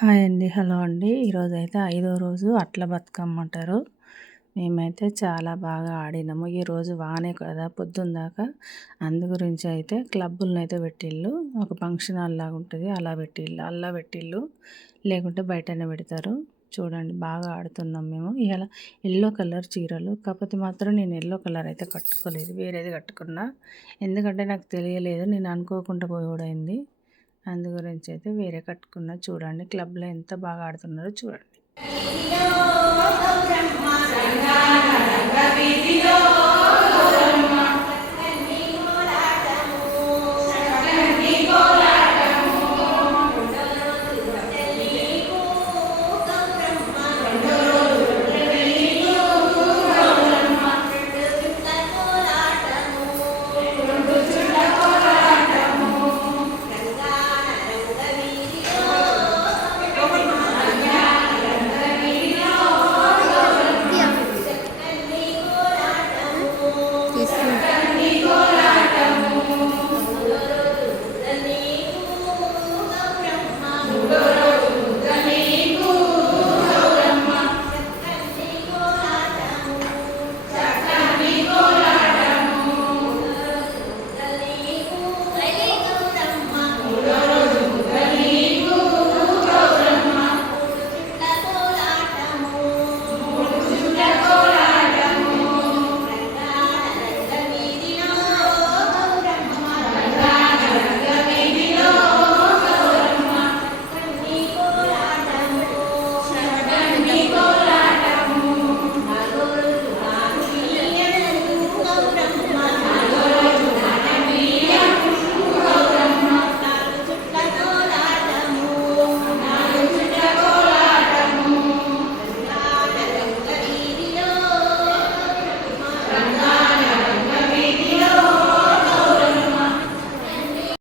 Hi అండి. Hello అండి. ఈరోజైతే ఐదో రోజు అట్ల బతుకమ్మ అంటారు. మేమైతే చాలా బాగా ఆడినాము. ఈరోజు వానే కదా పొద్దుందాకా. అందు గురించి అయితే క్లబ్బులనైతే పెట్టిళ్ళు. ఒక ఫంక్షన్ హాల్ లాగా ఉంటుంది, అలా పెట్టిళ్ళు. అలా పెట్టిళ్ళు, లేకుంటే బయటనే పెడతారు. చూడండి బాగా ఆడుతున్నాం మేము. ఇలా ఎల్లో కలర్ చీరలు, కాకపోతే మాత్రం నేను ఎల్లో కలర్ అయితే కట్టుకోలేదు, వేరేది కట్టుకున్నా. ఎందుకంటే నాకు తెలియలేదు, నేను అనుకోకుండా పోయింది. అందు గురించి అయితే వేరే కట్టుకున్నా. చూడండి క్లబ్లో ఎంత బాగా ఆడుతున్నారో చూడండి.